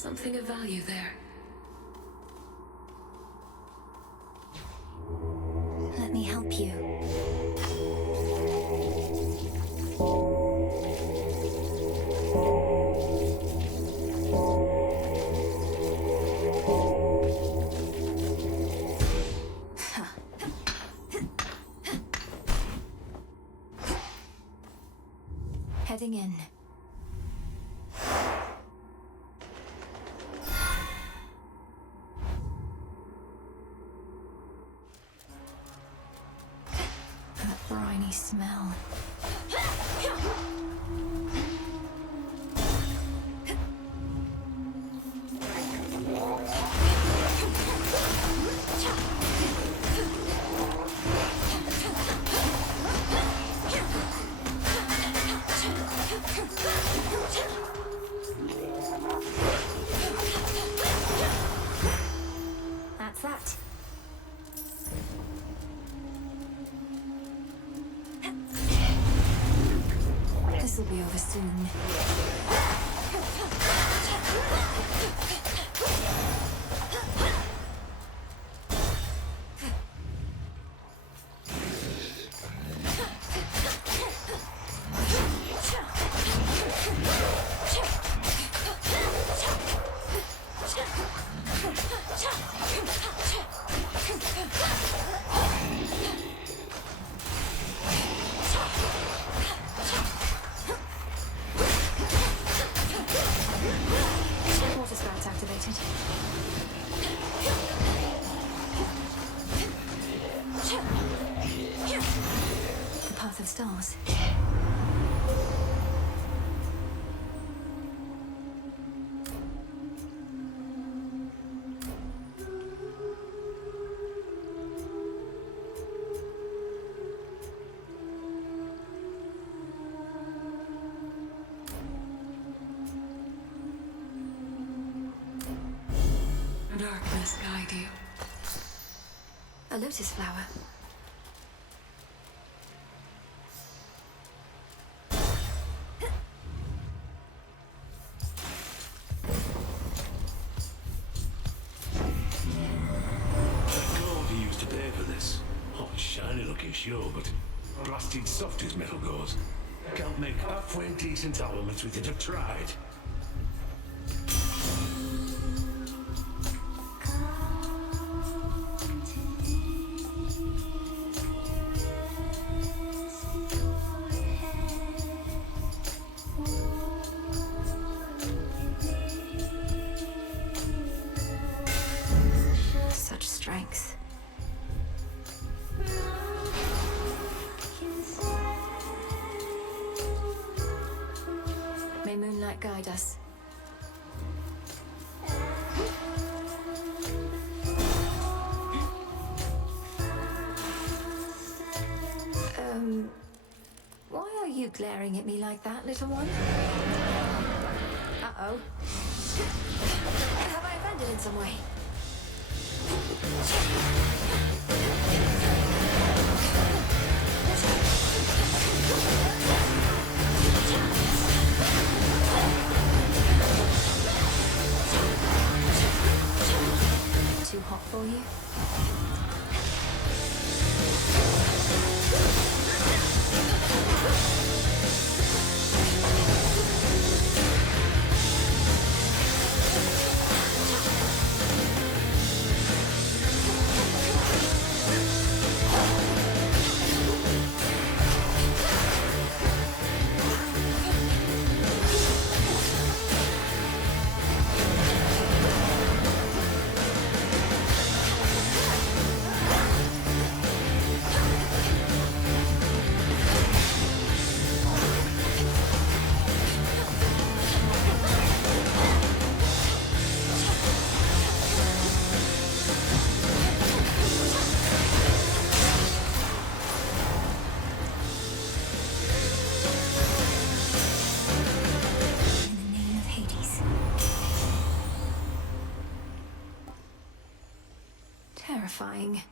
Something of value there. Let me help you. Heading in. That briny smell. That's that. This'll be over soon. Water spout's activated. The path of stars. Darkness guide you. A lotus flower. Gold he used to pay for this. Oh, shiny looking, sure, but blasted soft as metal goes. Can't make halfway decent elements with it. I've tried. Such strength. May moonlight guide us. Why are you glaring at me like that, little one? Uh-oh. Have I offended in some way? Too hot for you? Terrifying.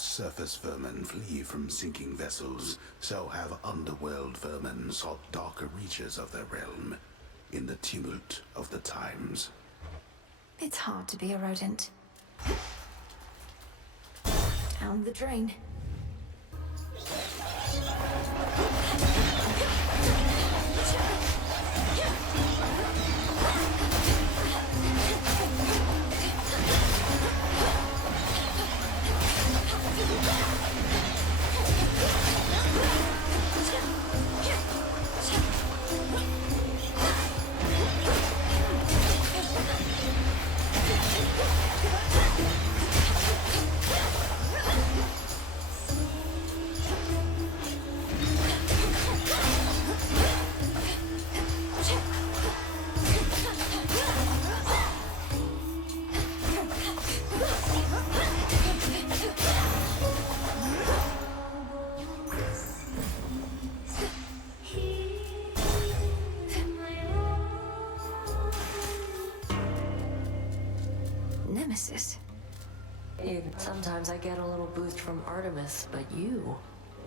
As surface vermin flee from sinking vessels, so have underworld vermin sought darker reaches of their realm in the tumult of the times. It's hard to be a rodent. Down the drain. Nemesis. Sometimes I get a little boost from Artemis, but you...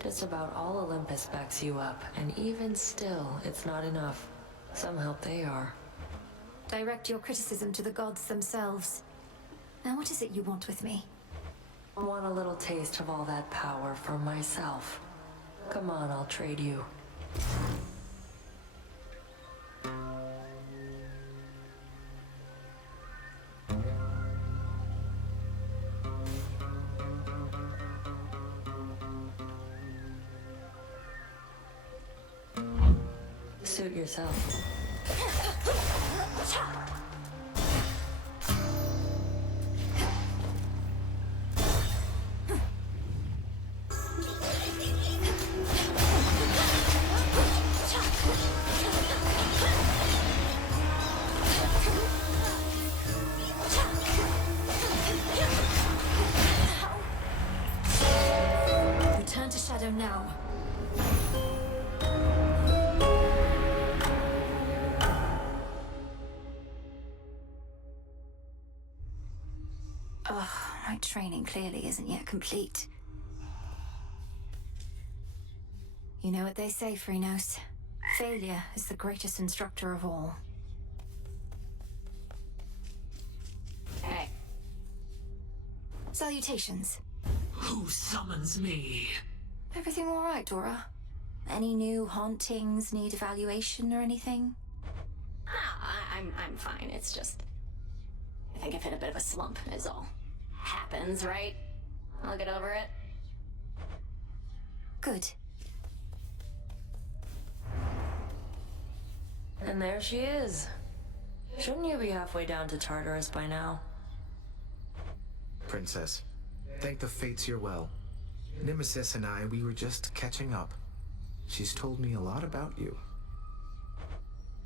Just about all Olympus backs you up, and even still, it's not enough. Some help they are. Direct your criticism to the gods themselves. Now what is it you want with me? I want a little taste of all that power for myself. Come on, I'll trade you. Suit yourself. Return to Shadow now. My training clearly isn't yet complete. You know what they say, Phrynos. Failure is the greatest instructor of all. Hey. Salutations. Who summons me? Everything all right, Dora? Any new hauntings need evaluation or anything? I'm fine. It's just... I think I've hit a bit of a slump, is all. Happens, right? I'll get over it. Good. And there she is. Shouldn't you be halfway down to Tartarus by now? Princess, thank the fates you're well. Nemesis and I, we were just catching up. She's told me a lot about you.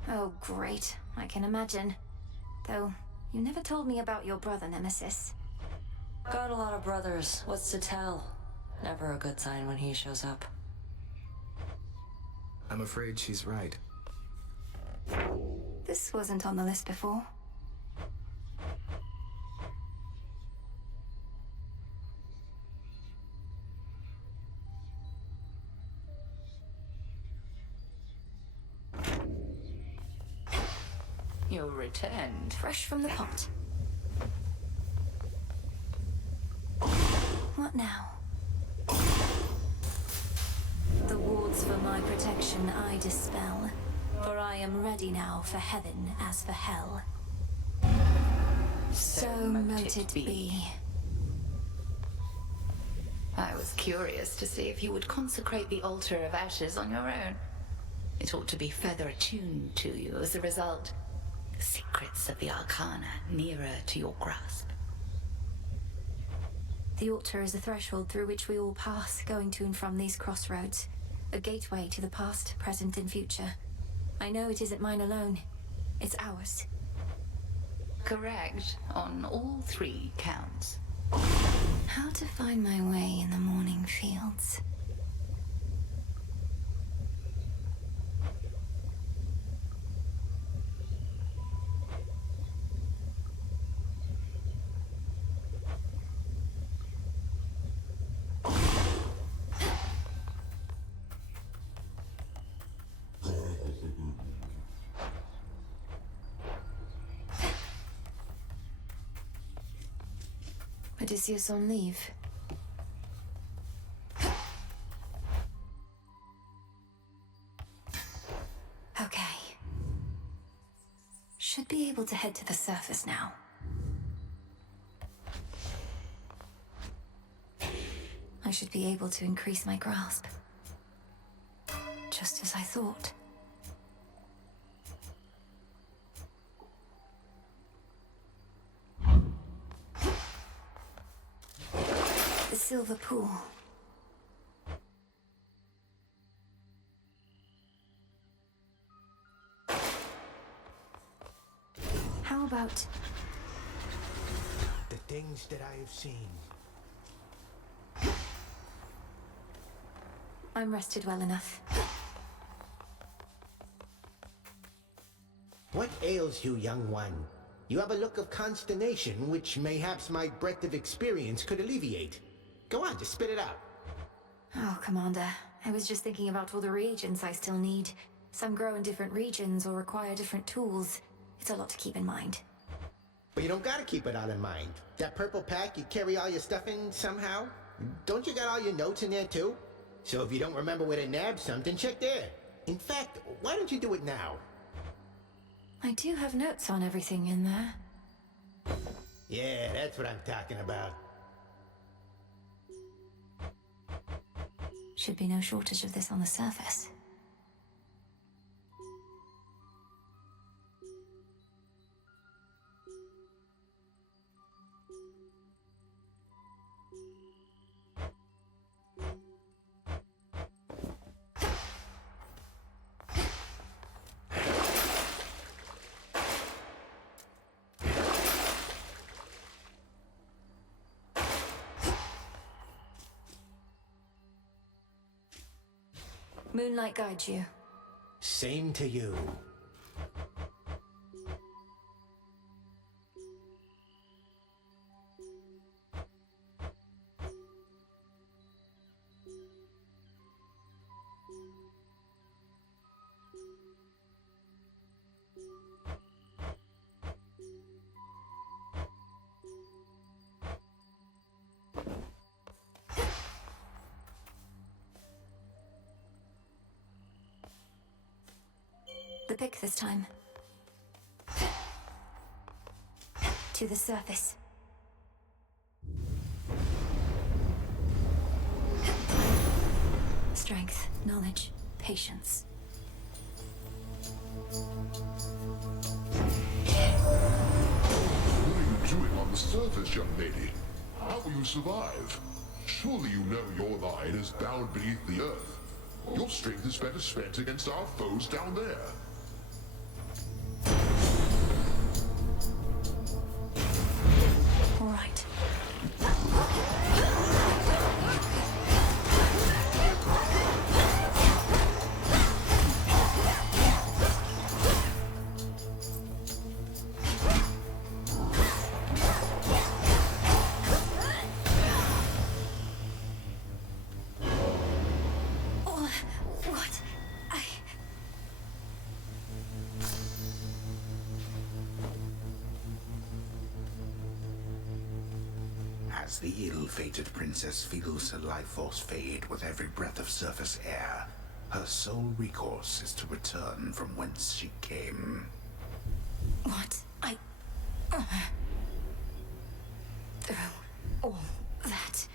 Oh, great. I can imagine. Though, you never told me about your brother, Nemesis. Got a lot of brothers. What's to tell? Never a good sign when he shows up. I'm afraid she's right. This wasn't on the list before. You returned. Fresh from the pot. What now? The wards for my protection I dispel, for I am ready now for heaven as for hell. So mote it be. I was curious to see if you would consecrate the altar of ashes on your own. It ought to be feather attuned to you as a result. The secrets of the Arcana nearer to your grasp. The altar is a threshold through which we all pass, going to and from these crossroads. A gateway to the past, present, and future. I know it isn't mine alone. It's ours. Correct, on all three counts. How to find my way in the morning fields. Odysseus on leave. Okay. Should be able to head to the surface now. I should be able to increase my grasp. Just as I thought. The silver pool. How about the things that I have seen? I'm rested well enough. What ails you, young one? You have a look of consternation which mayhaps my breadth of experience could alleviate. Go on, just spit it out. Oh, Commander. I was just thinking about all the reagents I still need. Some grow in different regions or require different tools. It's a lot to keep in mind. But you don't gotta keep it all in mind. That purple pack you carry all your stuff in somehow? Don't you got all your notes in there too? So if you don't remember where to nab something, check there. In fact, why don't you do it now? I do have notes on everything in there. Yeah, that's what I'm talking about. Should be no shortage of this on the surface. Moonlight guides you. Same to you. The pick this time. To the surface. Strength, knowledge, patience. What are you doing on the surface, young lady? How will you survive? Surely you know your line is bound beneath the earth. Your strength is better spent against our foes down there. All right. What? As the ill-fated princess feels her life force fade with every breath of surface air, her sole recourse is to return from whence she came. What? Through all that.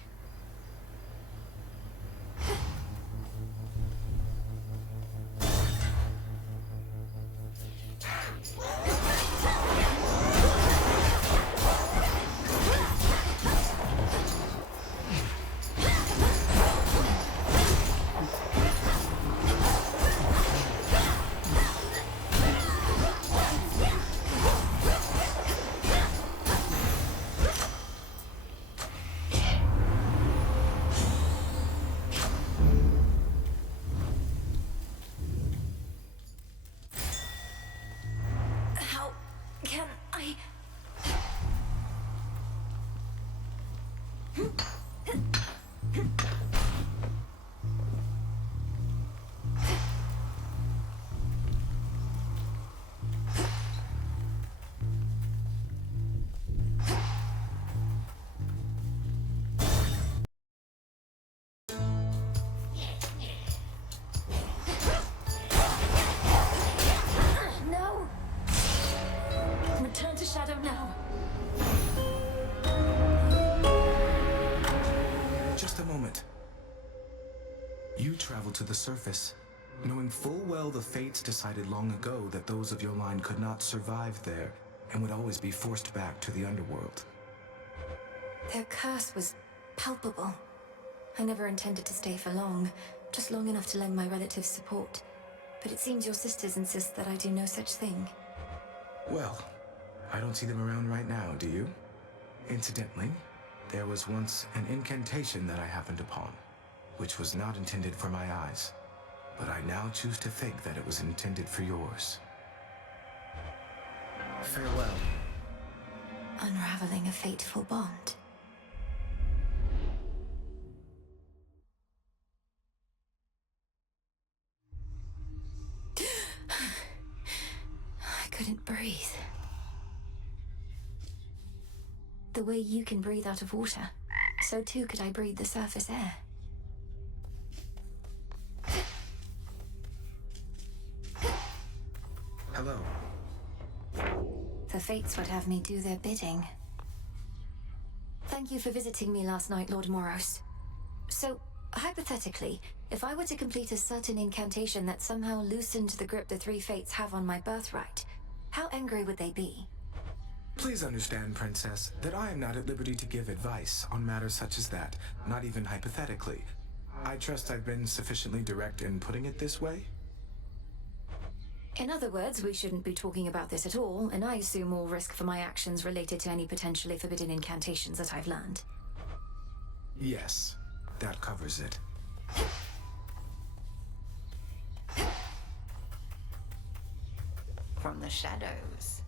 now? Just a moment. You traveled to the surface, knowing full well the fates decided long ago that those of your line could not survive there and would always be forced back to the underworld. Their curse was palpable. I never intended to stay for long, just long enough to lend my relatives support. But it seems your sisters insist that I do no such thing. Well, I don't see them around right now, do you? Incidentally, there was once an incantation that I happened upon, which was not intended for my eyes, but I now choose to think that it was intended for yours. Farewell. Unraveling a fateful bond. I couldn't breathe. The way you can breathe out of water, so too could I breathe the surface air. Hello. The fates would have me do their bidding. Thank you for visiting me last night, Lord Moros. So, hypothetically, if I were to complete a certain incantation that somehow loosened the grip the three fates have on my birthright, how angry would they be? Please understand, Princess, that I am not at liberty to give advice on matters such as that, not even hypothetically. I trust I've been sufficiently direct in putting it this way? In other words, we shouldn't be talking about this at all, and I assume all risk for my actions related to any potentially forbidden incantations that I've learned. Yes, that covers it. From the shadows.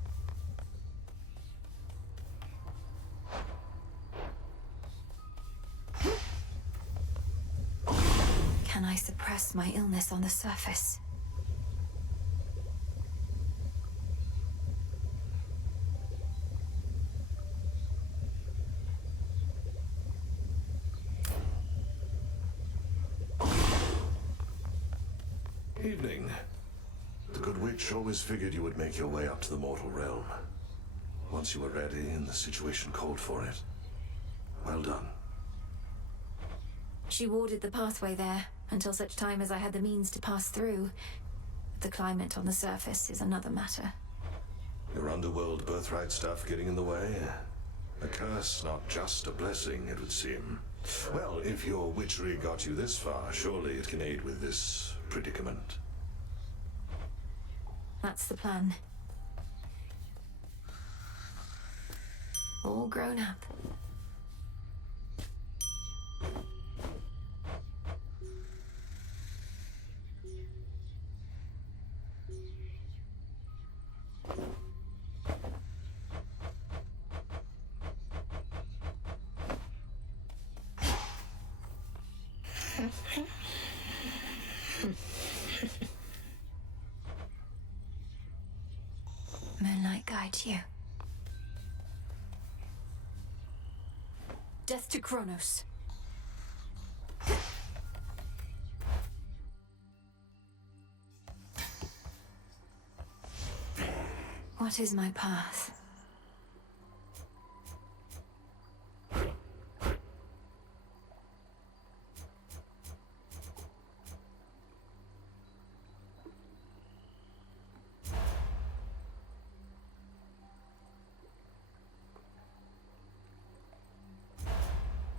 Can I suppress my illness on the surface? Evening. The good witch always figured you would make your way up to the mortal realm. Once you were ready and the situation called for it. Well done. She warded the pathway there, until such time as I had the means to pass through. The climate on the surface is another matter. Your underworld birthright stuff getting in the way? A curse, not just a blessing, it would seem. Well, if your witchery got you this far, surely it can aid with this predicament. That's the plan. All grown up. Moonlight guides you. Death to Kronos. What is my path?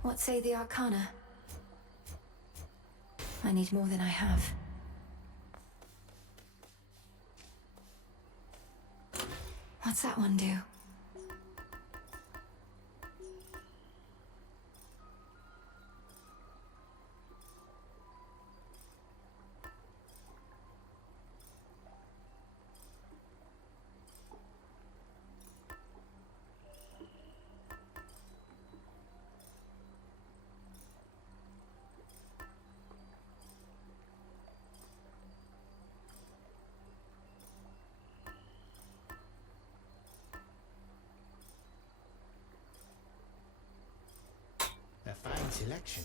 What say the Arcana? I need more than I have. What's that one do? A fine selection.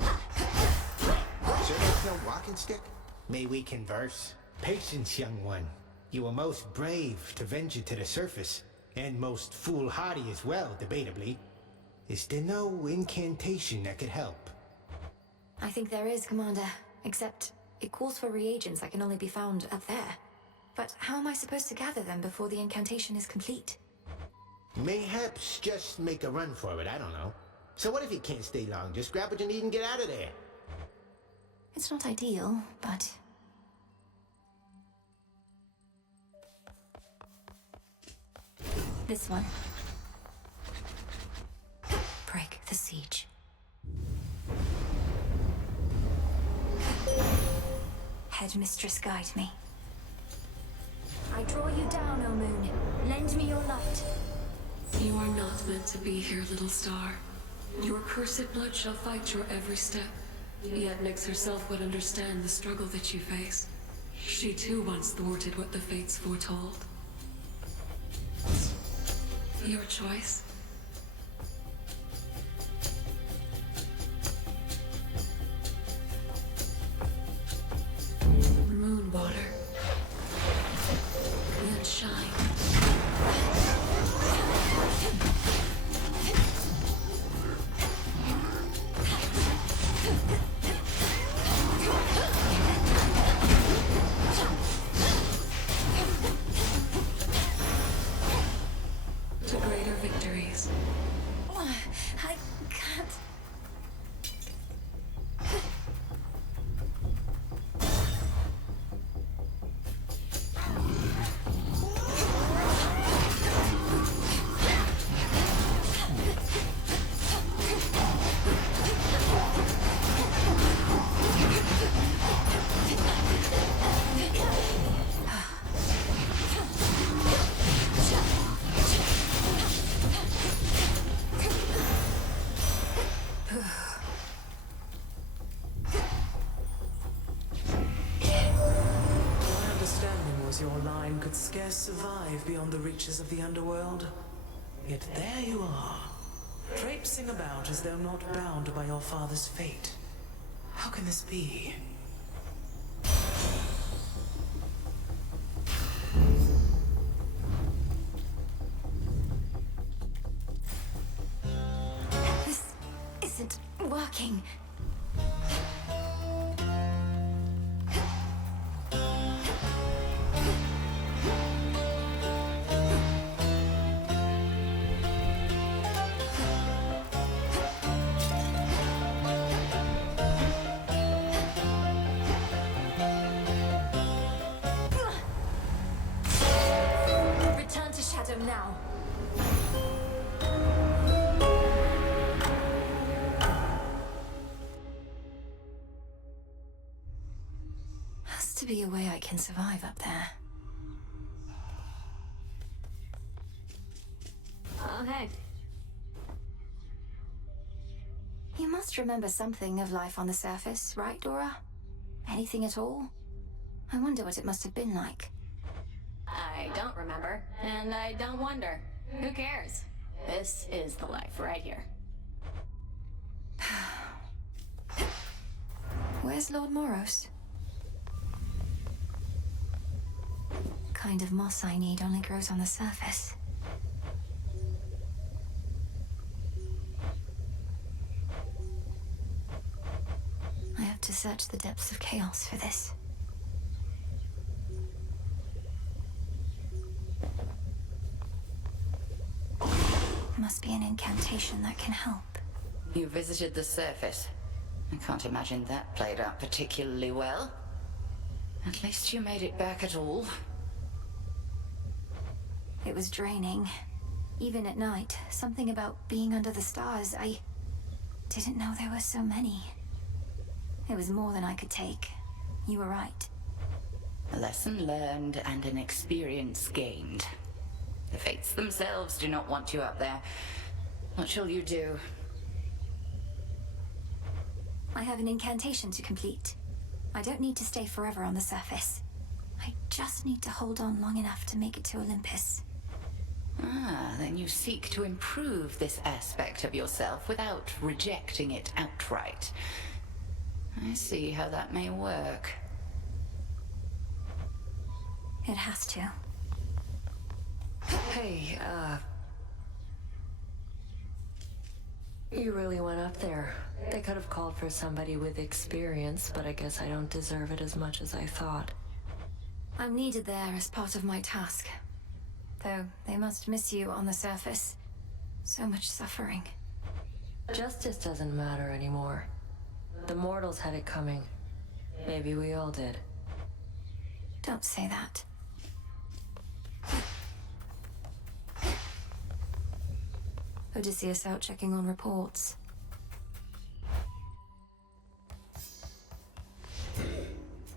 Sure that's no walking stick? May we converse? Patience, young one. You were most brave to venture to the surface, and most foolhardy as well, debatably. Is there no incantation that could help? I think there is, Commander. Except, it calls for reagents that can only be found up there. But how am I supposed to gather them before the incantation is complete? Mayhaps just make a run for it, I don't know. So what if you can't stay long? Just grab what you need and get out of there. It's not ideal, but... This one. Break the siege. Headmistress, guide me. I draw you down, O moon. Lend me your light. You are not meant to be here, little star. Your cursed blood shall fight your every step. Yet Nyx herself would understand the struggle that you face. She too once thwarted what the fates foretold. Your choice. Moon water. Then shine. To greater victories. I can't... My understanding was your line could scarce survive beyond the reaches of the underworld. Yet there you are, traipsing about as though not bound by your father's fate. How can this be? This isn't working. Return to Shadow now. Has to be a way I can survive up there. Oh, hey. You must remember something of life on the surface, right, Dora? Anything at all? I wonder what it must have been like. I don't remember, and I don't wonder. Who cares? This is the life right here. Where's Lord Moros? Kind of moss I need only grows on the surface. I have to search the depths of chaos for this. Must be an incantation that can help. You visited the surface. I can't imagine that played out particularly well. At least you made it back at all. It was draining. Even at night, something about being under the stars, I didn't know there were so many. It was more than I could take. You were right. A lesson learned and an experience gained. The fates themselves do not want you up there. What shall you do? I have an incantation to complete. I don't need to stay forever on the surface. I just need to hold on long enough to make it to Olympus. Ah, then you seek to improve this aspect of yourself without rejecting it outright. I see how that may work. It has to. Hey, you really went up there. They could have called for somebody with experience, but I guess I don't deserve it as much as I thought. I'm needed there as part of my task. Though they must miss you on the surface. So much suffering. Justice doesn't matter anymore. The mortals had it coming. Maybe we all did. Don't say that. Odysseus out checking on reports.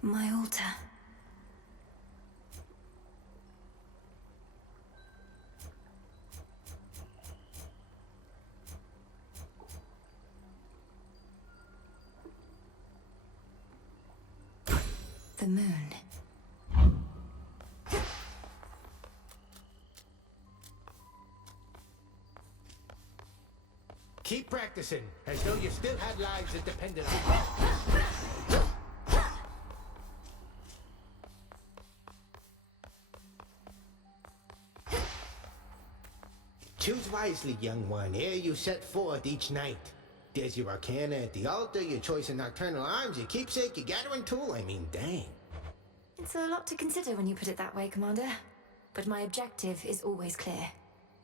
My altar. The moon. Keep practicing, as though you still had lives that depended on it. Choose wisely, young one, ere you set forth each night. There's your arcana at the altar, your choice in nocturnal arms, your keepsake, your gathering tool. I mean, dang. It's a lot to consider when you put it that way, Commander. But my objective is always clear.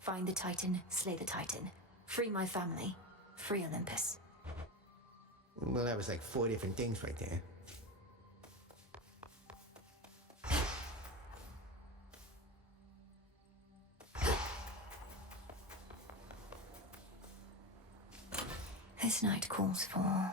Find the Titan, slay the Titan. Free my family. Free Olympus. Well, that was like 4 different things right there. This night calls for...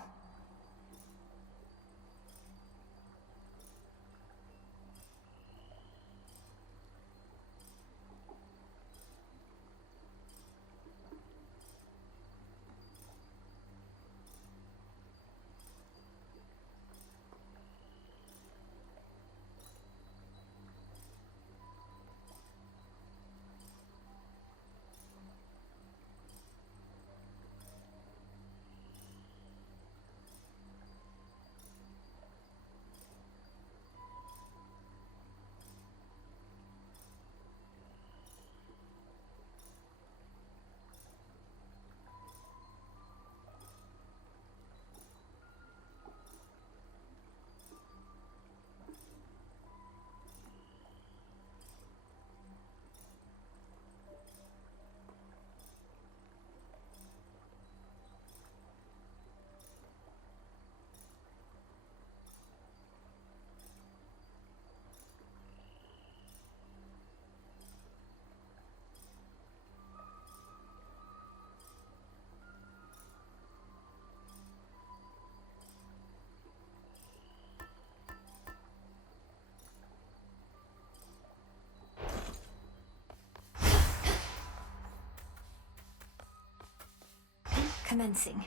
Commencing.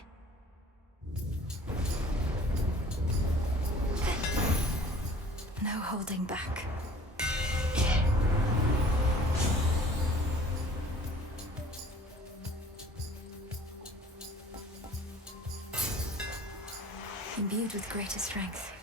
No holding back. Imbued with greater strength.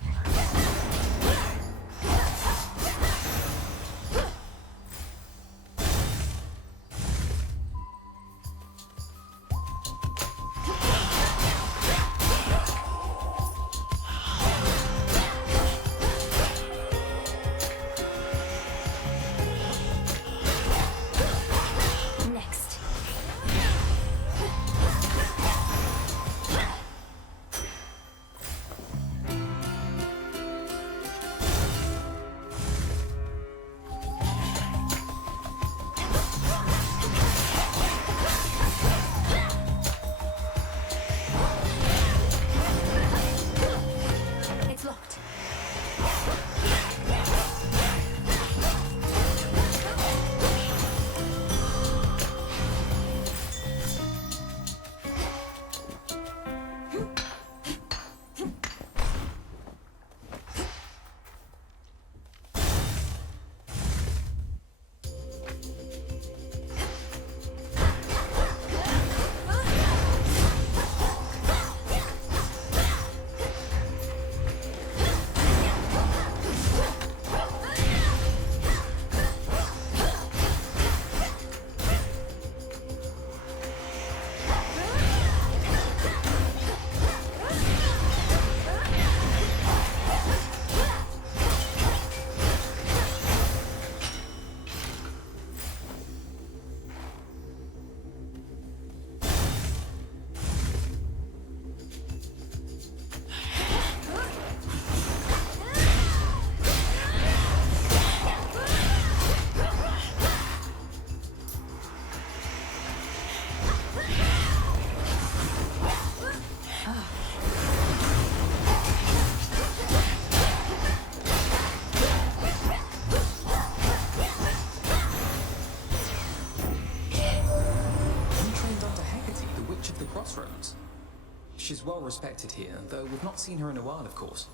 She's well respected here, though we've not seen her in a while, of course.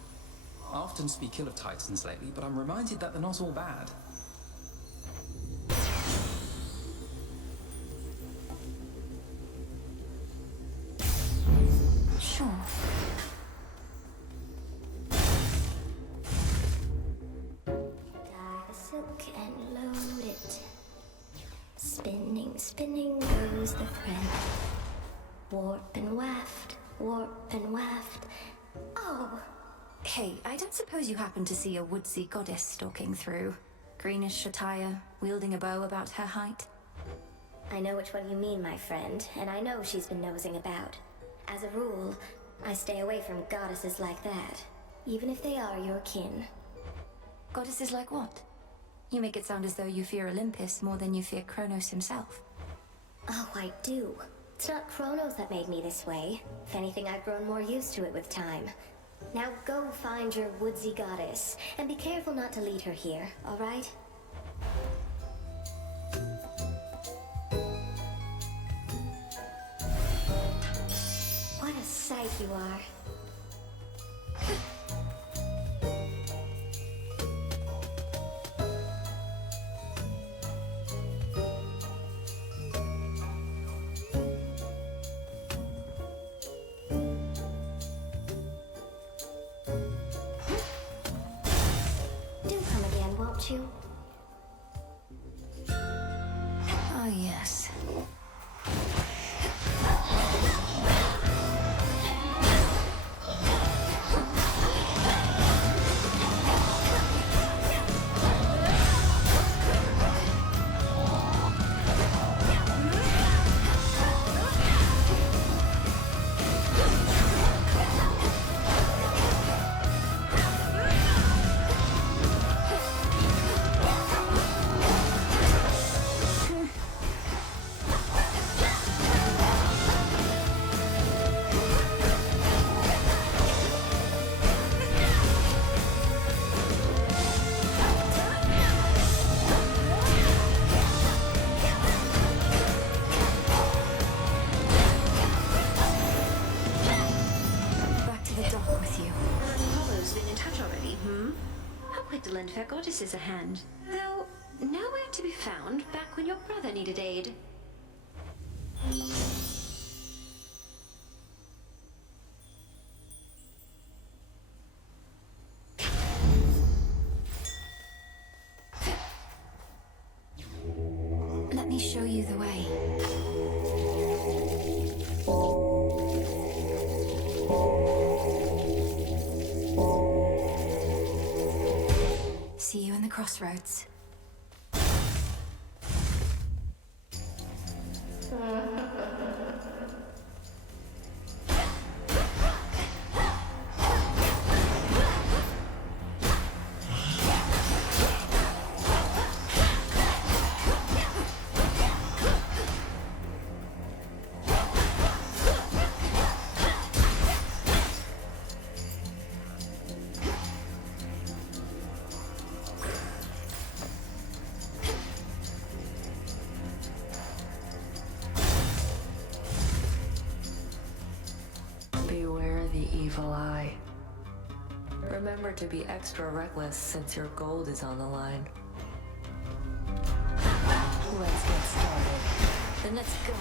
I often speak ill of Titans lately, but I'm reminded that they're not all bad. Sure. Tie the silk and load it. Spinning, spinning goes the thread. Warp and waft, warp and waft. Oh! Hey, I don't suppose you happen to see a woodsy goddess stalking through? Greenish attire, wielding a bow about her height? I know which one you mean, my friend, and I know she's been nosing about. As a rule, I stay away from goddesses like that, even if they are your kin. Goddesses like what? You make it sound as though you fear Olympus more than you fear Kronos himself. Oh, I do. It's not Kronos that made me this way. If anything, I've grown more used to it with time. Now go find your woodsy goddess, and be careful not to lead her here, all right? What a sight you are. Do come again, won't you? Ah, yes. Back to the dock with you. Apollo's been in touch already, How quick to lend fair goddesses a hand. Though, nowhere to be found back when your brother needed aid. Let me show you the way. See you in the crossroads. Beware the evil eye. Remember to be extra reckless since your gold is on the line. Let's get started. Then let's go.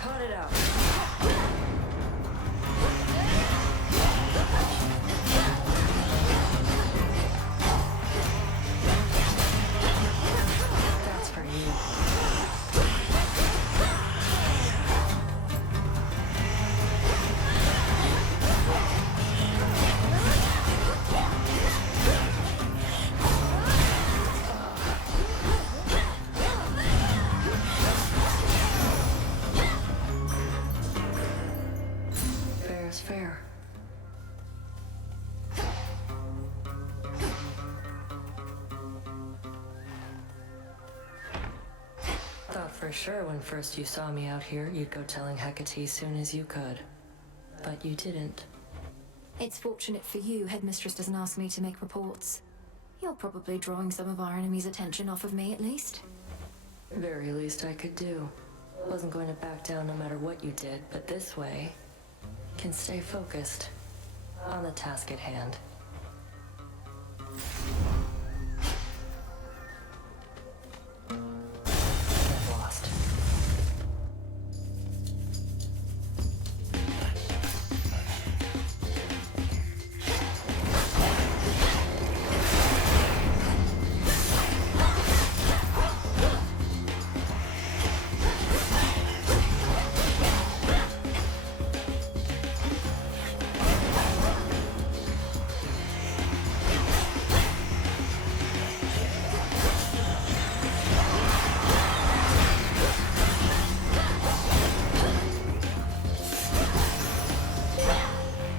Cut it out. That's for you. Fair is fair. Thought for sure when first you saw me out here, you'd go telling Hecate soon as you could. But you didn't. It's fortunate for you, Headmistress doesn't ask me to make reports. You're probably drawing some of our enemy's attention off of me, at least. Very least I could do. Wasn't going to back down no matter what you did, but this way, can stay focused on the task at hand. Get lost.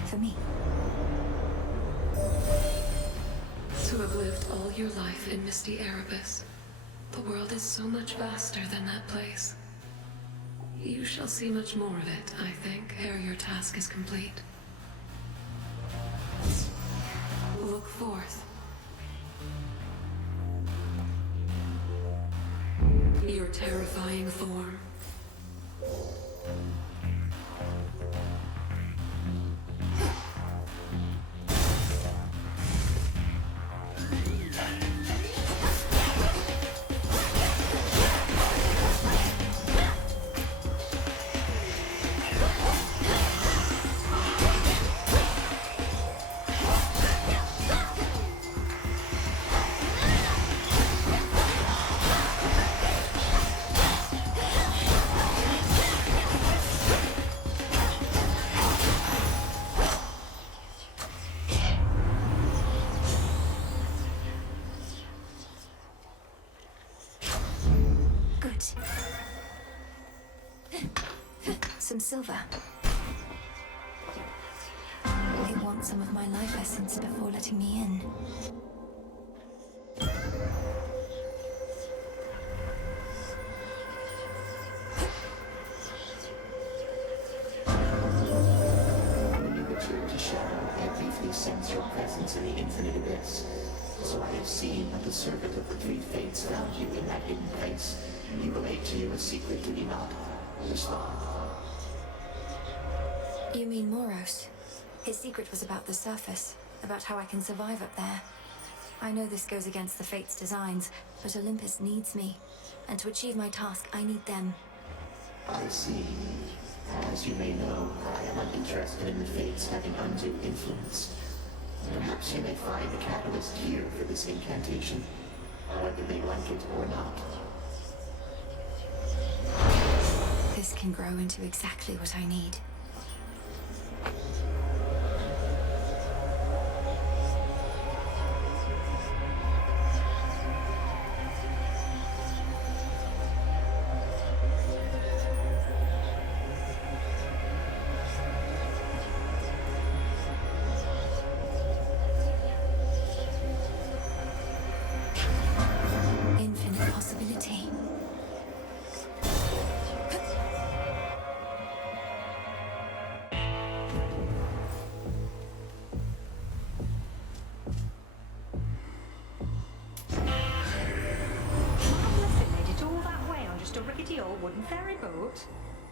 For me. To have lived all your life in Misty Erebus, the world is so much vaster than that place. You shall see much more of it, I think, ere your task is complete. Look forth. Your terrifying form. Good. Some silver. They want some of my life essence before letting me in. When you return to Shadow, I briefly sense your presence in the infinite abyss. So I have seen that the servant of the three fates found you in that hidden place. He relayed to you a secret, did he not? Respond. You mean Moros? His secret was about the surface, about how I can survive up there. I know this goes against the Fates' designs, but Olympus needs me. And to achieve my task, I need them. I see. As you may know, I am uninterested in the Fates having undue influence. Perhaps you may find a catalyst here for this incantation, whether they like it or not. This can grow into exactly what I need. Infinite possibility. Just a rickety old wooden ferry boat.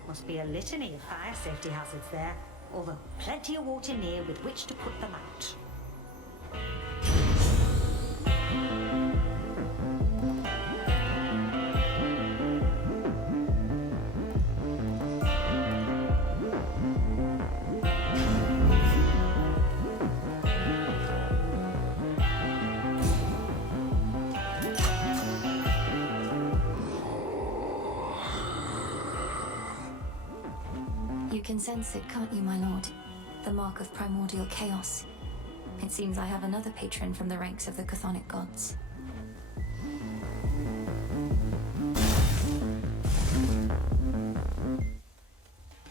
Must be a litany of fire safety hazards there, although plenty of water near with which to put them out. You can sense it, can't you, my lord? The mark of primordial chaos. It seems I have another patron from the ranks of the chthonic gods.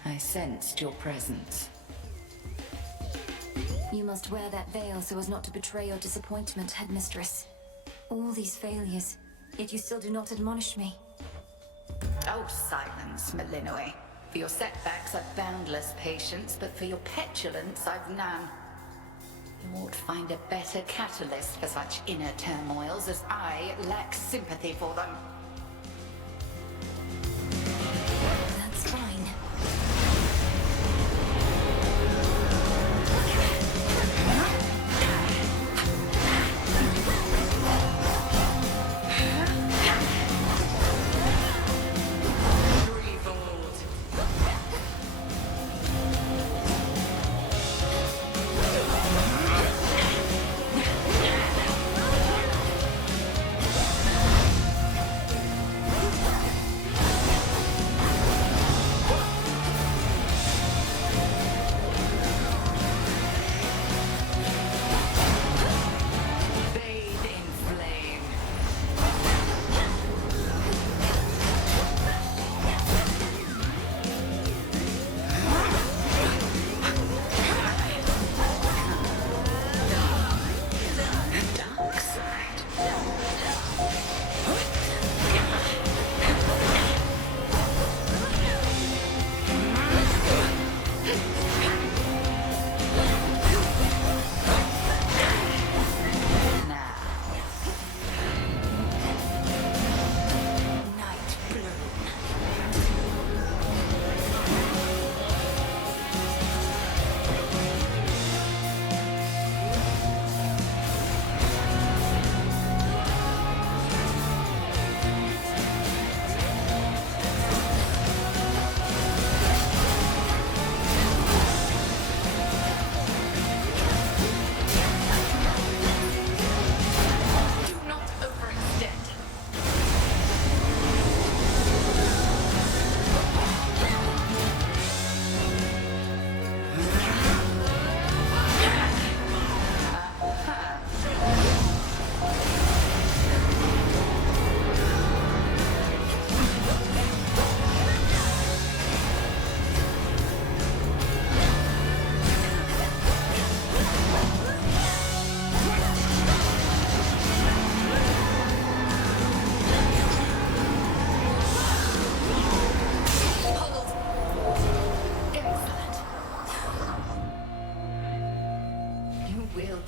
I sensed your presence. You must wear that veil so as not to betray your disappointment, headmistress. All these failures, yet you still do not admonish me. Oh, silence, Malinoe. For your setbacks, I've boundless patience, but for your petulance, I've none. You won't find a better catalyst for such inner turmoils, as I lack sympathy for them. That's fine.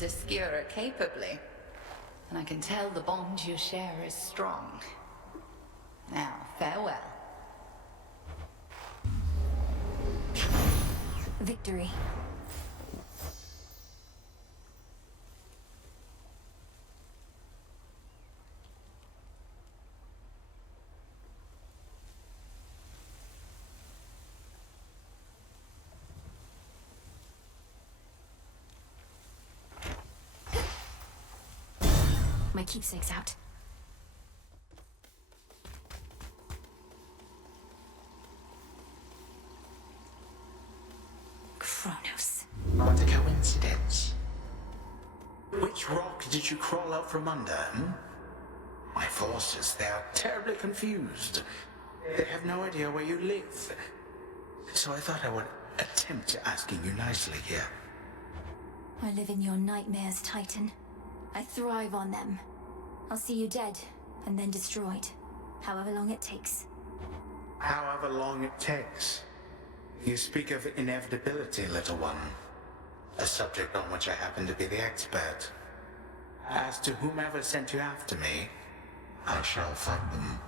Obscura capably, and I can tell the bond you share is strong. Now, farewell. Victory. My keepsake's out. Kronos. What a coincidence. Which rock did you crawl out from under, My forces, they are terribly confused. They have no idea where you live. So I thought I would attempt asking you nicely here. I live in your nightmares, Titan. I thrive on them. I'll see you dead, and then destroyed. However long it takes. However long it takes. You speak of inevitability, little one. A subject on which I happen to be the expert. As to whomever sent you after me, I shall find them.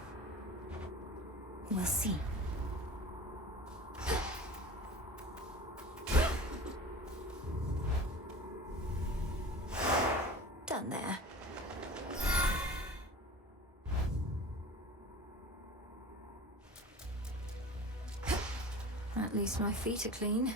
We'll see. Done there. At least my feet are clean.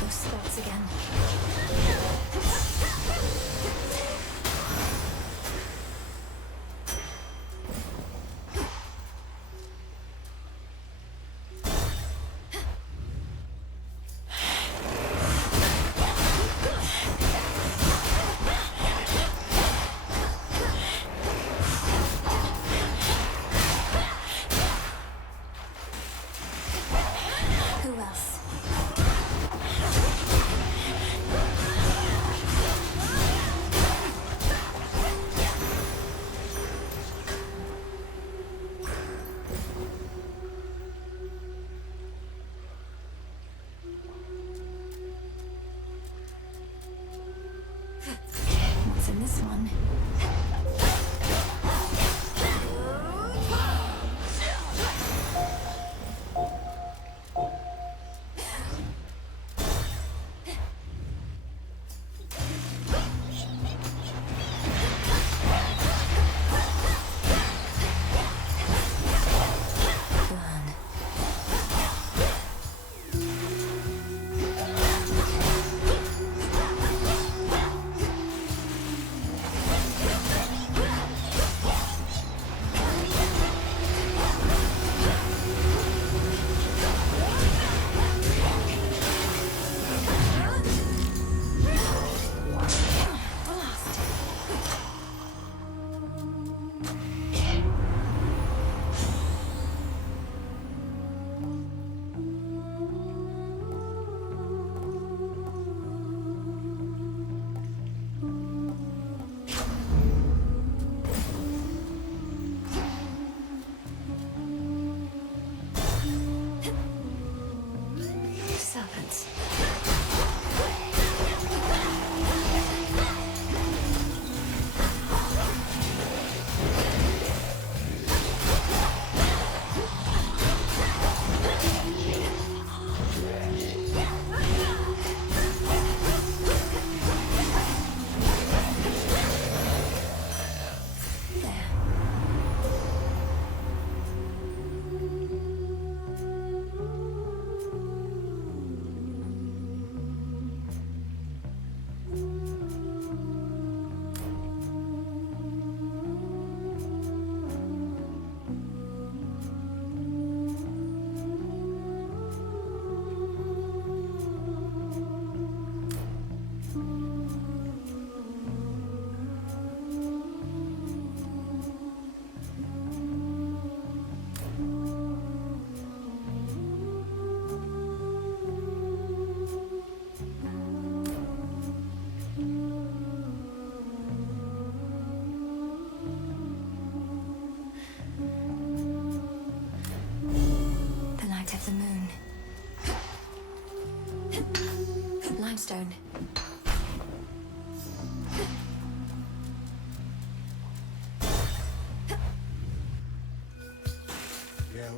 Those spots again.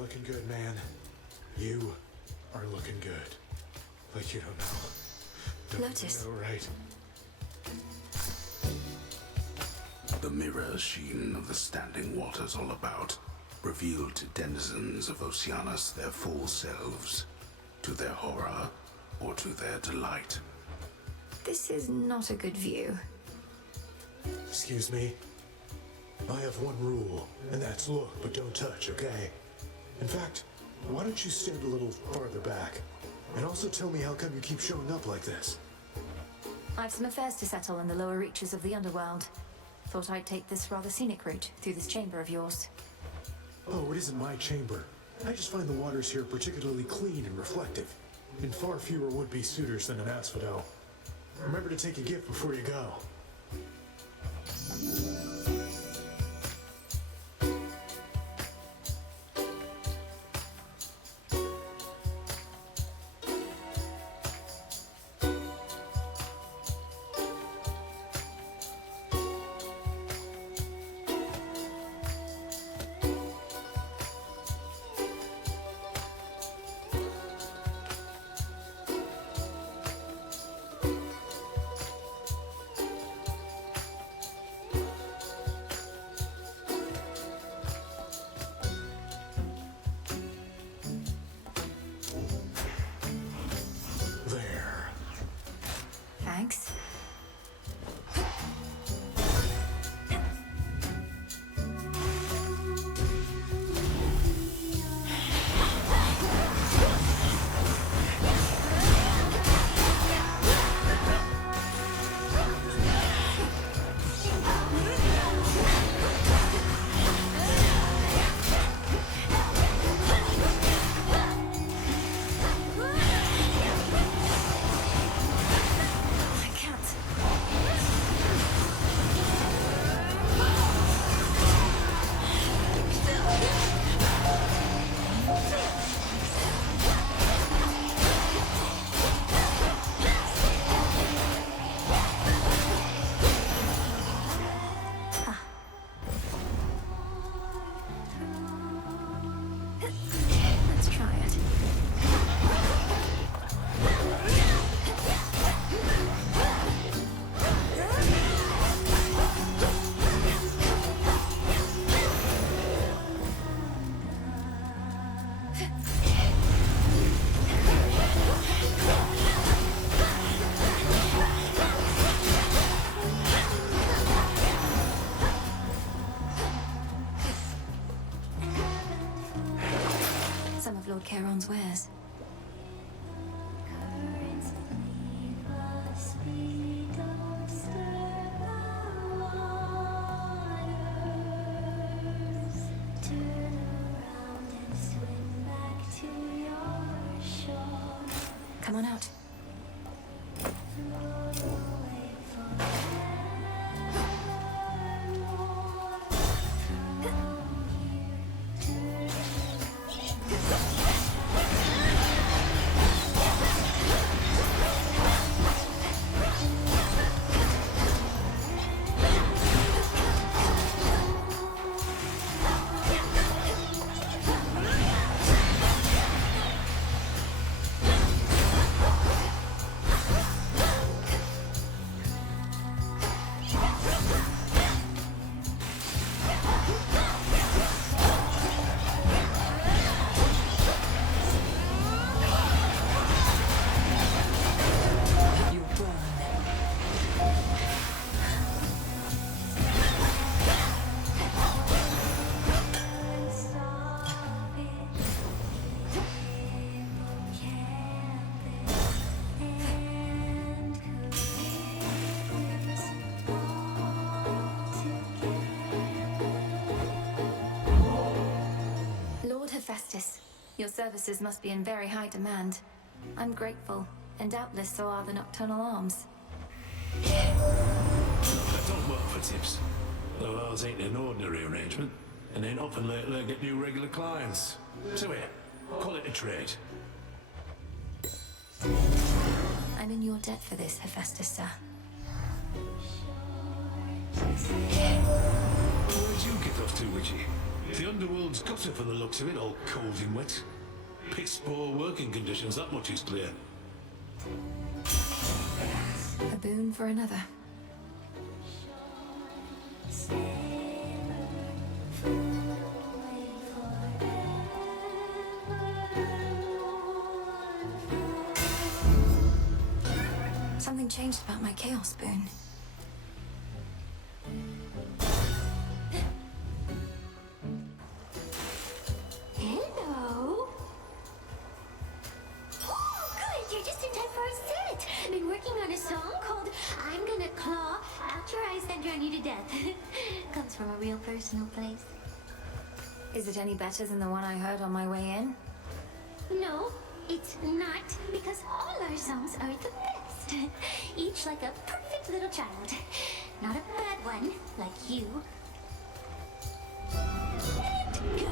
looking good, man. You are looking good. Like you don't know. Lotus. Know, right? The mirror sheen of the standing waters all about revealed to denizens of Oceanus their full selves, to their horror or to their delight. This is not a good view. Excuse me? I have one rule, and that's look, but don't touch, okay? In fact, why don't you stand a little farther back? And also tell me how come you keep showing up like this? I've some affairs to settle in the lower reaches of the underworld. Thought I'd take this rather scenic route through this chamber of yours. Oh, it isn't my chamber. I just find the waters here particularly clean and reflective, and far fewer would-be suitors than an asphodel. Remember to take a gift before you go. Thanks. Some of Lord Charon's wares. Come on out. Hephaestus, your services must be in very high demand. I'm grateful, and doubtless so are the Nocturnal Arms. I don't work for tips, though ours ain't an ordinary arrangement, and ain't often lately I get new regular clients. So here, call it a trade. I'm in your debt for this, Hephaestus, sir. Where'd you get off to, Witchy? The underworld's gutter for the looks of it, all cold and wet. Piss poor working conditions, that much is clear. A boon for another. Something changed about my chaos boon. Hello. Oh, good. You're just in time for a set. I've been working on a song called I'm Gonna Claw Out Your Eyes and Drown You to Death. Comes from a real personal place. Is it any better than the one I heard on my way in? No, it's not, because all our songs are the best. Each like a perfect little child. Not a bad one, like you. And go.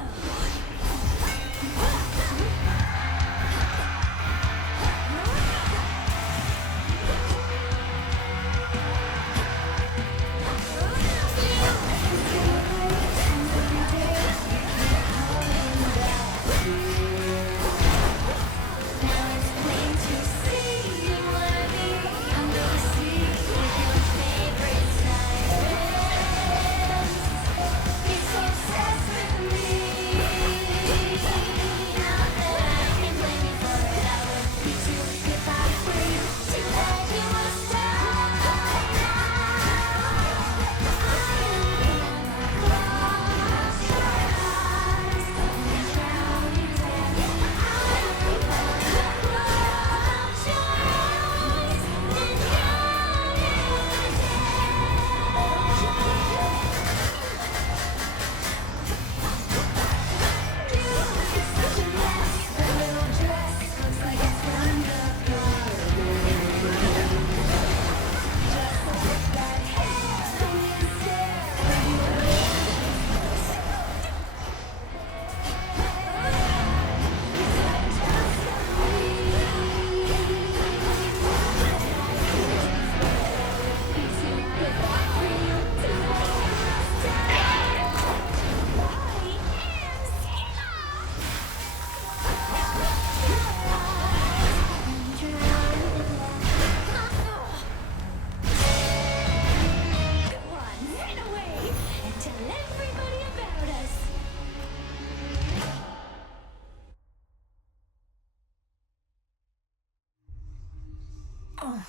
Oh,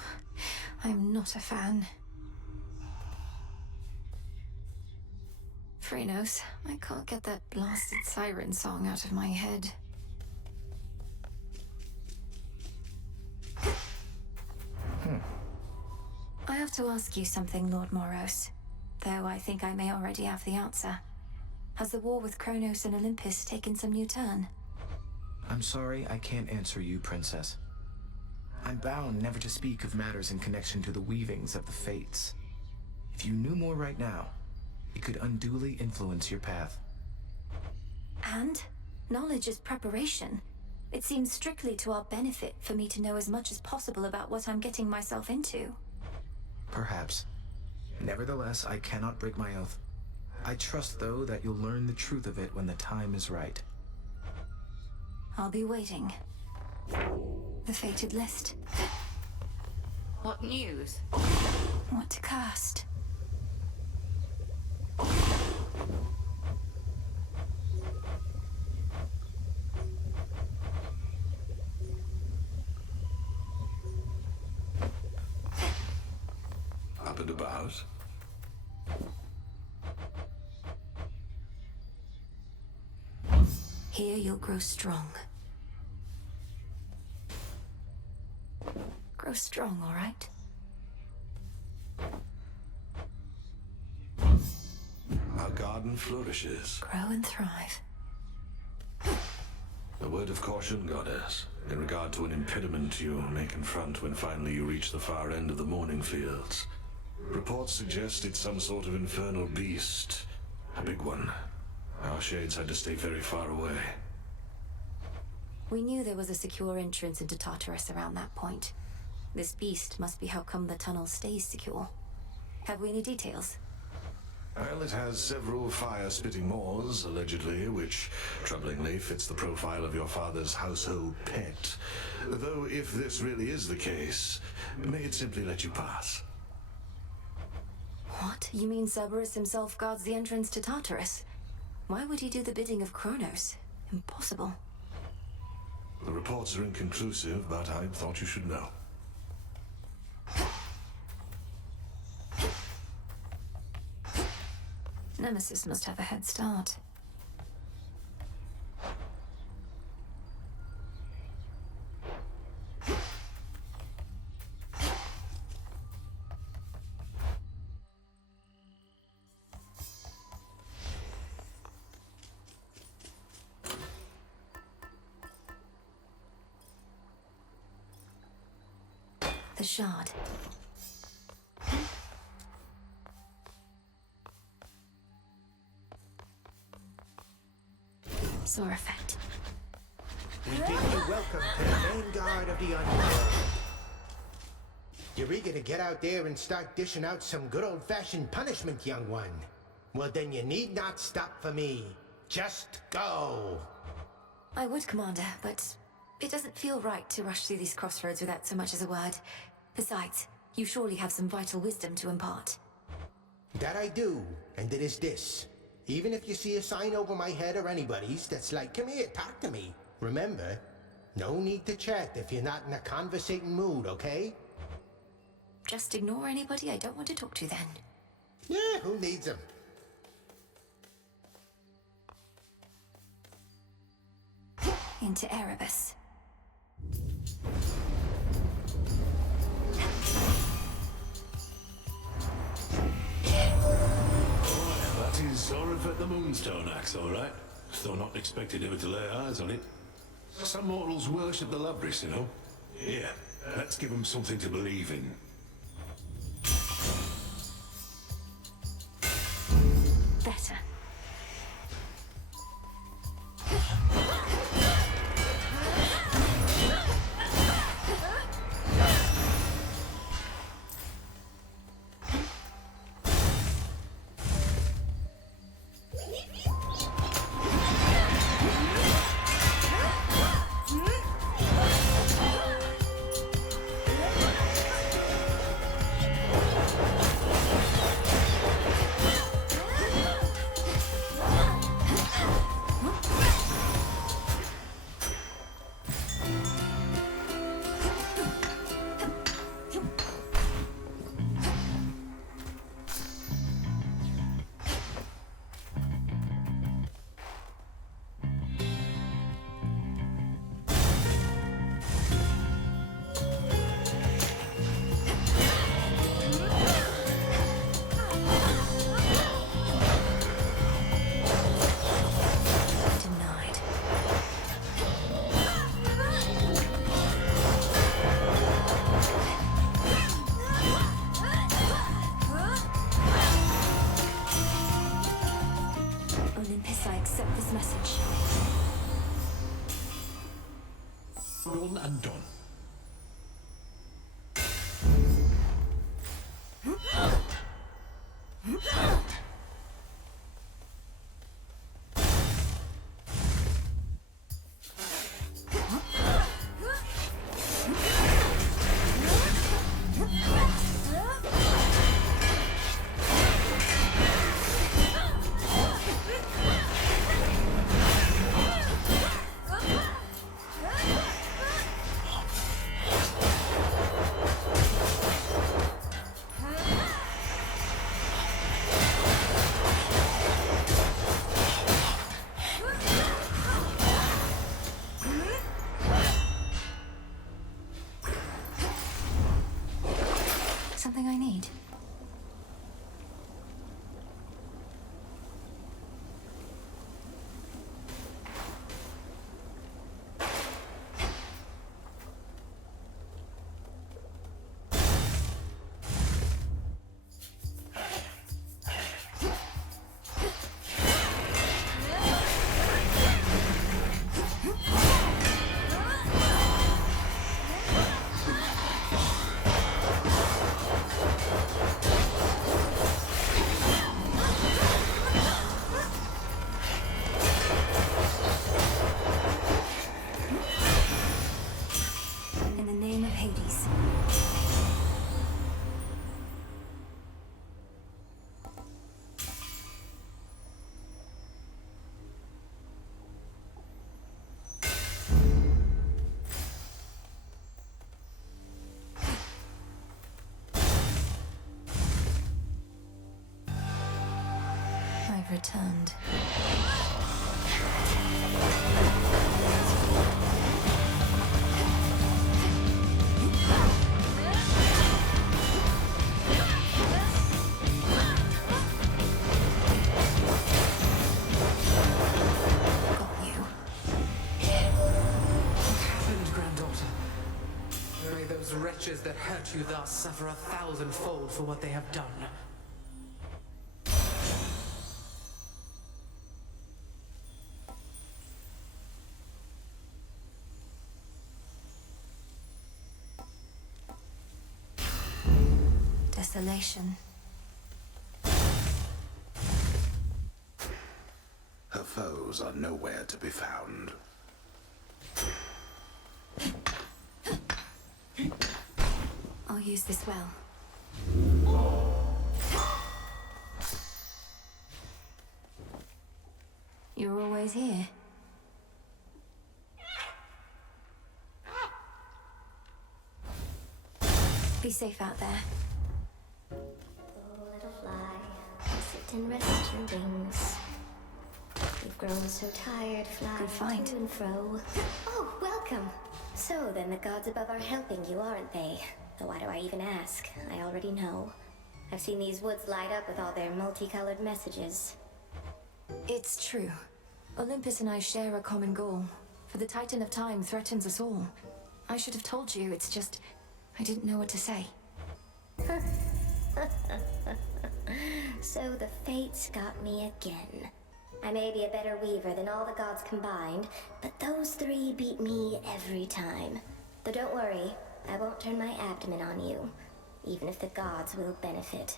I'm not a fan. Phrenos, I can't get that blasted siren song out of my head. I have to ask you something, Lord Moros. Though I think I may already have the answer. Has the war with Kronos and Olympus taken some new turn? I'm sorry I can't answer you, Princess. I'm bound never to speak of matters in connection to the weavings of the fates. If you knew more right now, it could unduly influence your path. And knowledge is preparation. It seems strictly to our benefit for me to know as much as possible about what I'm getting myself into. Perhaps. Nevertheless, I cannot break my oath. I trust, though, that you'll learn the truth of it when the time is right. I'll be waiting. The fated list. What news? What to cast? Up and about? Here you'll grow strong. Grow strong, all right? Our garden flourishes. Grow and thrive. A word of caution, Goddess, in regard to an impediment you may confront when finally you reach the far end of the morning fields. Reports suggest it's some sort of infernal beast. A big one. Our shades had to stay very far away. We knew there was a secure entrance into Tartarus around that point. This beast must be how come the tunnel stays secure. Have we any details? Well, it has several fire-spitting maws, allegedly, which troublingly fits the profile of your father's household pet. Though if this really is the case, may it simply let you pass. What? You mean Cerberus himself guards the entrance to Tartarus? Why would he do the bidding of Kronos? Impossible. The reports are inconclusive, but I thought you should know. Nemesis must have a head start. The shard. Sore effect. We bid you welcome to the main guard of the underworld. You're eager to get out there and start dishing out some good old-fashioned punishment, young one. Well, then you need not stop for me. Just go. I would, Commander, but it doesn't feel right to rush through these crossroads without so much as a word. Besides, you surely have some vital wisdom to impart. That I do, and it is this. Even if you see a sign over my head or anybody's that's like, come here, talk to me. Remember, no need to chat if you're not in a conversating mood, okay? Just ignore anybody I don't want to talk to then. Yeah, who needs them? Into Erebus. That is Sorrowful the Moonstone axe, all right. Though not expected ever to lay eyes on it. Some mortals worship the Labyrinth, you know. Yeah, let's give them something to believe in. Better. Done and done. have returned. Those wretches that hurt you thus suffer 1,000-fold for what they have done. Desolation. Her foes are nowhere to be found. I'll use this well. You're always here. Be safe out there. Oh, little fly, sit and rest your wings. You've grown so tired flying to and fro. Oh, welcome. So then the gods above are helping you, aren't they? Though why do I even ask? I already know. I've seen these woods light up with all their multicolored messages. It's true. Olympus and I share a common goal. For the Titan of Time threatens us all. I should have told you, it's just... I didn't know what to say. So the fates got me again. I may be a better weaver than all the gods combined, but those three beat me every time. Though don't worry, I won't turn my abdomen on you, even if the gods will benefit.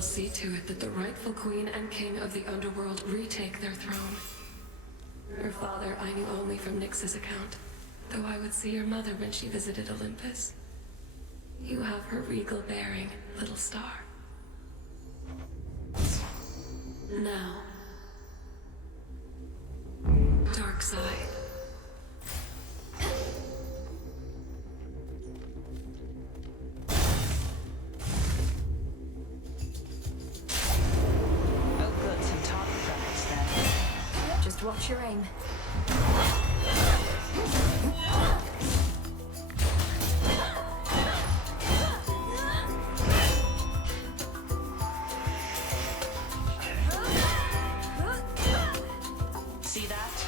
See to it that the rightful queen and king of the underworld retake their throne. Your father I knew only from Nyx's account, though I would see your mother when she visited Olympus. You have her regal bearing, little star. Now, dark side. Watch your aim. See that?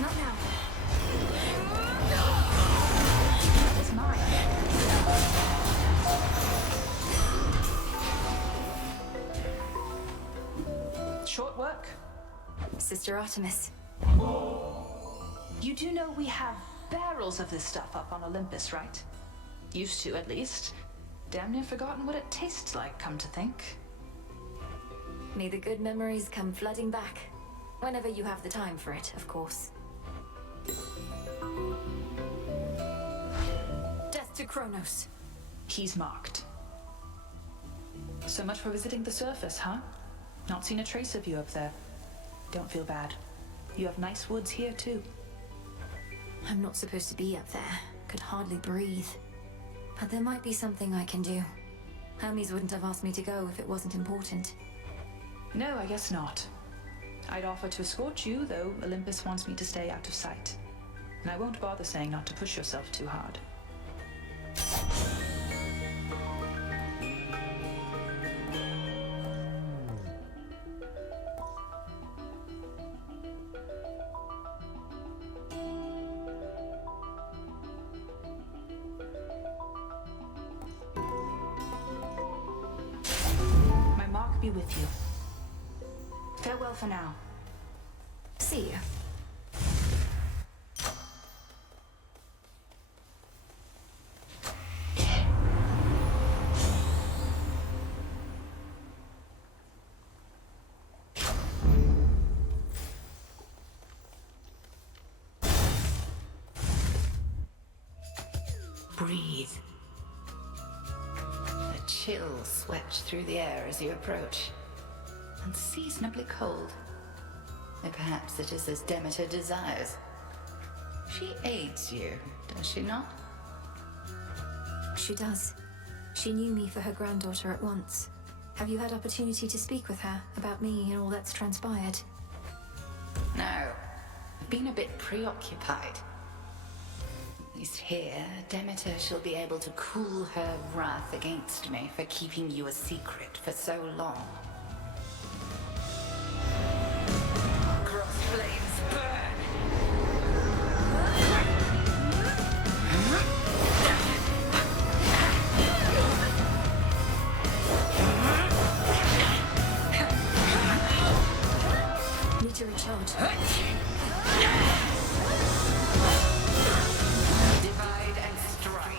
Not now. Sister Artemis. You do know we have barrels of this stuff up on Olympus, right? Used to, at least. Damn near forgotten what it tastes like, come to think. May the good memories come flooding back. Whenever you have the time for it, of course. Death to Kronos. He's marked. So much for visiting the surface, huh? Not seen a trace of you up there. Don't feel bad. You have nice woods here, too. I'm not supposed to be up there. Could hardly breathe. But there might be something I can do. Hermes wouldn't have asked me to go if it wasn't important. No, I guess not. I'd offer to escort you, though Olympus wants me to stay out of sight. And I won't bother saying not to push yourself too hard. My mark be with you. Farewell for now. See you. Breathe. A chill swept through the air as you approach. Unseasonably cold. Or perhaps it is as Demeter desires. She aids you, does she not? She does. She knew me for her granddaughter at once. Have you had opportunity to speak with her about me and all that's transpired? No. I've been a bit preoccupied. At least here, Demeter shall be able to cool her wrath against me for keeping you a secret for so long. Cross flames burn! Need to recharge. Divide and strike.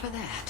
For that.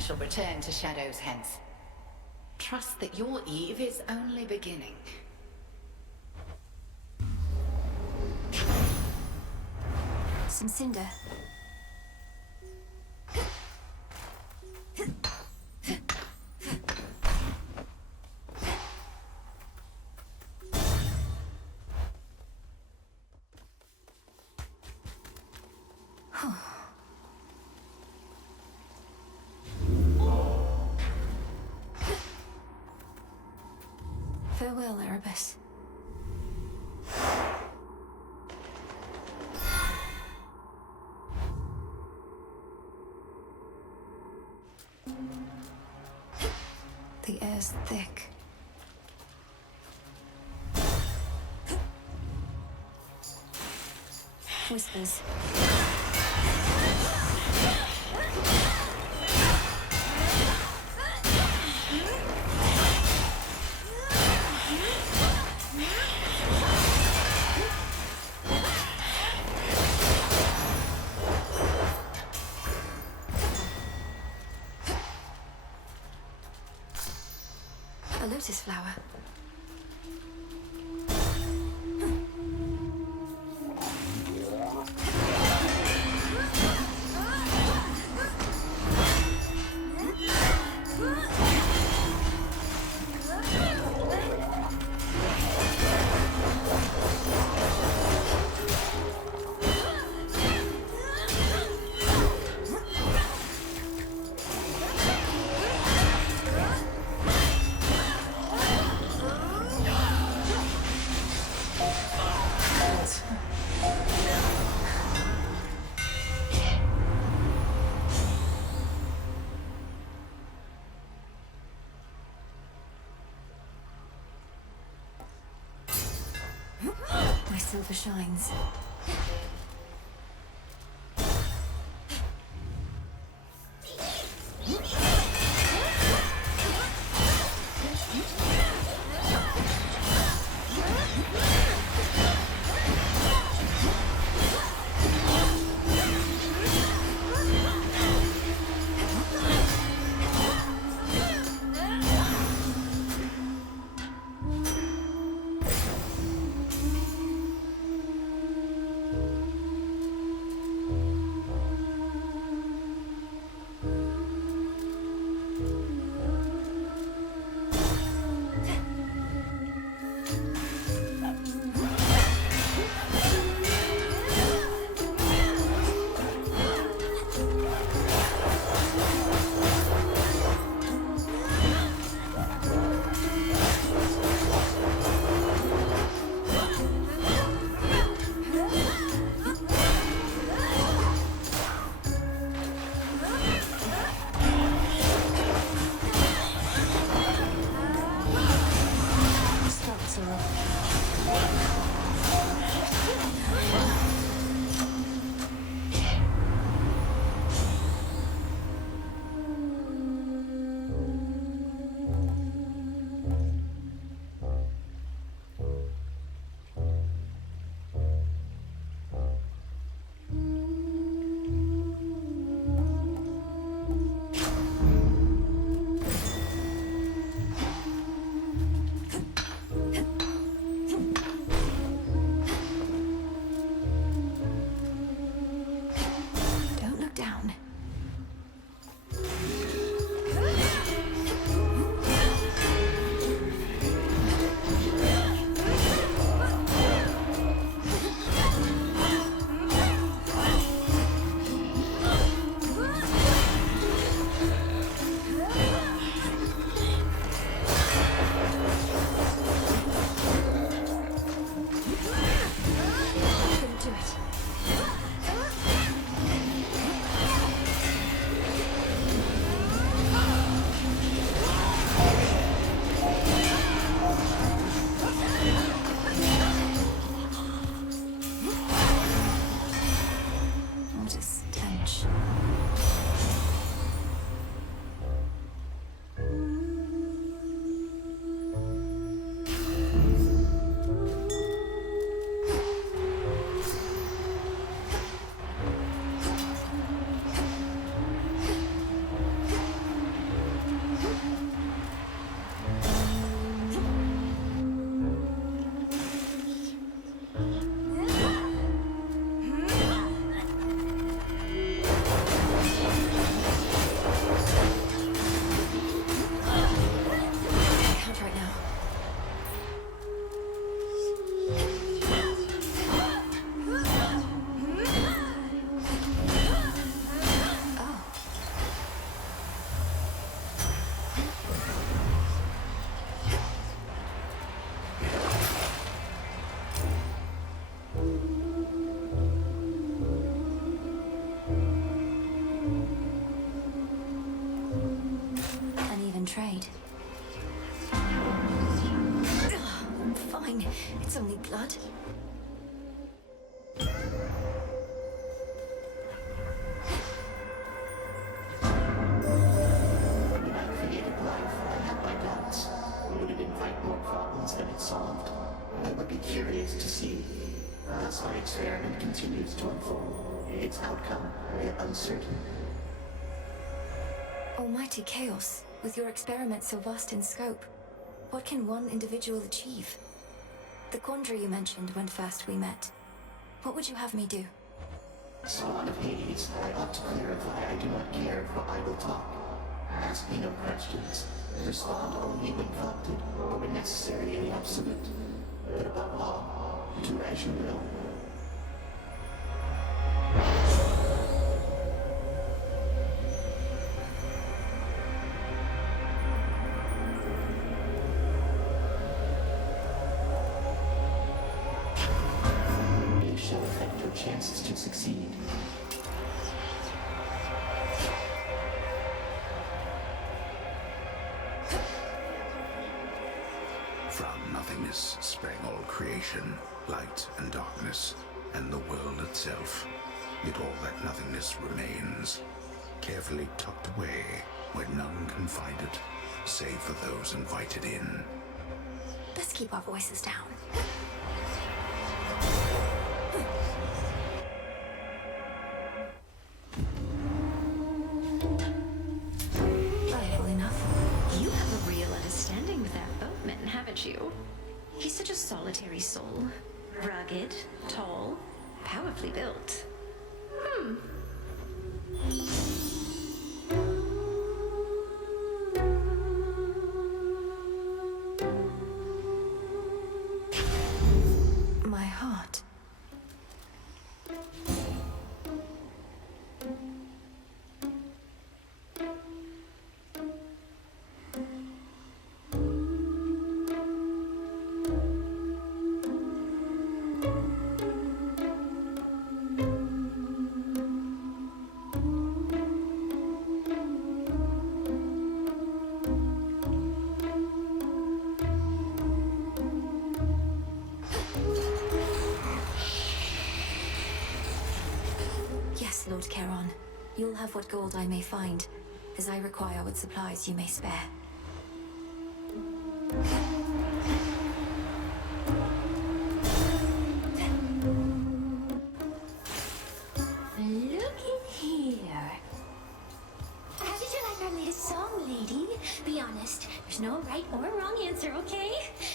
Shall return to shadows hence. Trust that your eve is only beginning. Some cinder. Farewell, Erebus. The air's thick. Whispers. A lotus flower. My silver shines. fine. It's only blood. When I created life, I had my doubts. Would it invite more problems than it solved? I would be curious to see. Thus my experiment continues to unfold. Its outcome, yet uncertain. Almighty chaos. With your experiment so vast in scope, what can one individual achieve? The quandary you mentioned when first we met. What would you have me do? Spawn of Hades, I ought to clarify I do not care for idle talk. Ask me no questions. Respond only when prompted, or when necessary in the absolute. But above all, do as you will. It shall affect your chances to succeed. From nothingness sprang all creation, light and darkness, and the world itself. Yet all that nothingness remains, carefully tucked away where none can find it, save for those invited in. Let's keep our voices down. Reliable enough. You have a real understanding with that boatman, haven't you? He's such a solitary soul. Rugged, tall, powerfully built. My heart. Yes, Lord Charon. You'll have what gold I may find, as I require what supplies you may spare. Look in here. How did you like our latest song, lady? Be honest, there's no right or wrong answer, okay?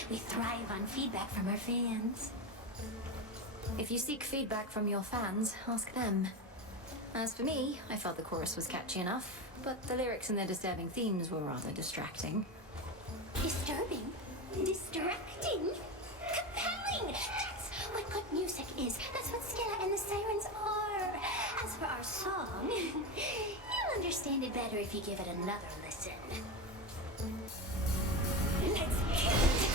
We thrive on feedback from our fans. If you seek feedback from your fans, ask them. As for me, I felt the chorus was catchy enough, but the lyrics and their disturbing themes were rather distracting. Disturbing, distracting, compelling. That's what good music is. That's what Skella and the Sirens are. As for our song, you'll understand it better if you give it another listen. Let's hear it.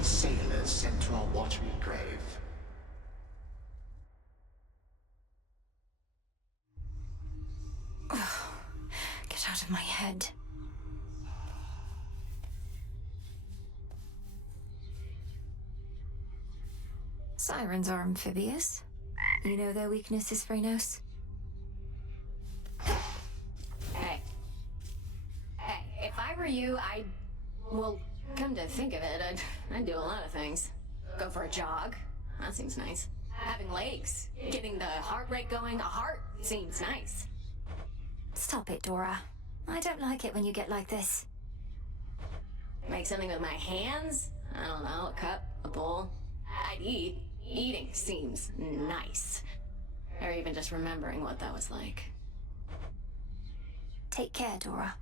many sailors sent to our watery grave. Get out of my head. Sirens are amphibious. You know their weaknesses, Phrenos? Hey. Hey, if I were you, well, come to think of it, I'd do a lot of things. Go for a jog. That seems nice. Having legs. Getting the heart rate going. A heart seems nice. Stop it, Dora. I don't like it when you get like this. Make something with my hands? I don't know, a cup, a bowl. I'd eat. Eating seems nice. Or even just remembering what that was like. Take care, Dora.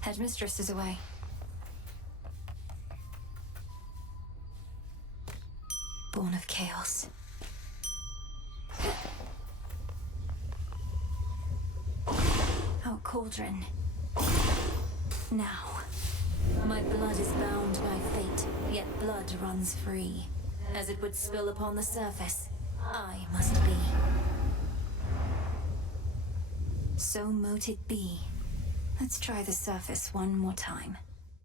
Headmistress is away. Born of chaos. Oh, cauldron. Now. My blood is bound by fate, yet blood runs free. As it would spill upon the surface, I must be. So mote it be. Let's try the surface one more time.